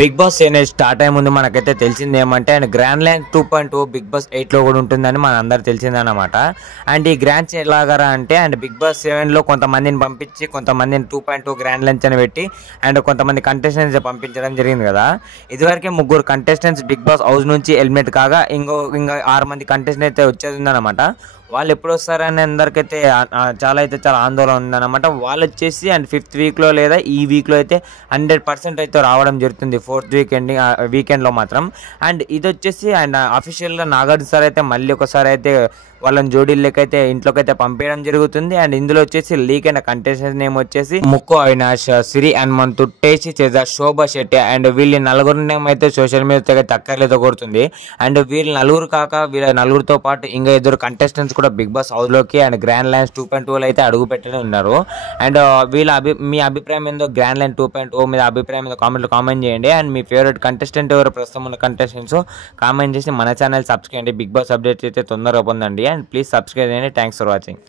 Big boss అనేది start అయ్యే ముందు మనకైతే తెలిసింది ఏమంటే and grand land 2.0 Bigg Boss 8లో కూడా ఉంటుందని మన అందరు తెలిసిందన్నమాట. అండ్ ఈ గ్రాండ్స్ ఎలాగరా అంటే అండ్ బిగ్ బాస్ 7లో కొంతమందిని పంపించి కొంతమందిని 2.2 గ్రాండ్ లంచ్ అని పెట్టి అండ్ కొంతమంది కంటెస్టెంట్స్ పంపించడం జరిగింది కదా. ఇదివరకే 3 కంటెస్టెంట్స్ బిగ్ బాస్ హౌస్ నుంచి ఎలిమినేట్ కాగా ఇంకా 6 మంది కంటెస్టెంట్ అయితే వచ్చేది ఉందన్నమాట. వాళ్ళు ఎప్పుడు వస్తారని అందరికైతే చాలా ఆందోళన ఉందన్నమాట. వాళ్ళు వచ్చేసి అండ్ 5th వీక్లో లేదా ఈ వీక్లో అయితే 100% అయితే రావడం జరుగుతుంది 4th వీకెండ్లో మాత్రం. అండ్ ఇది వచ్చేసి అండ్ అఫీషియల్గా నాగార్జున సార్ అయితే మళ్ళీ ఒకసారి అయితే వాళ్ళని జోడీలకైతే ఇంట్లోకి అయితే పంపించడం జరుగుతుంది. అండ్ ఇందులో వచ్చేసి లీక్ అయిన కంటెస్టెంట్ నేమ్ వచ్చేసి ముక్కు అవినాష్, సిరి హనుమంతు, టేసి చేజ, శోభా శెట్టి అండ్ వీళ్ళ నలుగురు నేమ్ అయితే సోషల్ మీడియా తక్కర్లేదో కొడుతుంది. అండ్ వీళ్ళ నలుగురు కాక వీళ్ళ నలుగురితో పాటు ఇంకా 2 కంటెస్టెంట్స్ కూడా బిగ్ బాస్ హౌస్లోకి అండ్ గ్రాండ్ ల్యాండ్స్ 2.2 అయితే అడుగు పెట్టనే ఉన్నారు. అండ్ మీ అభిప్రాయం ఏందో గ్రాండ్ ల్యాండ్ 2.0 మీద అభిప్రాయం ఏదో కామెంట్ చేయండి. అండ్ మీ ఫేవరెట్ కంటెస్టెంట్ ఎవరు ప్రస్తుతం ఉన్న కంటెస్టెంట్స్ కామెంట్ చేసి మన ఛానల్ సబ్స్క్రైబ్ చేయండి. బిగ్ బాస్ అప్డేట్స్ అయితే తొందరగా పొందండి. అండ్ ప్లీజ్ సబ్స్క్రైబ్ చేయండి. Thanks for watching.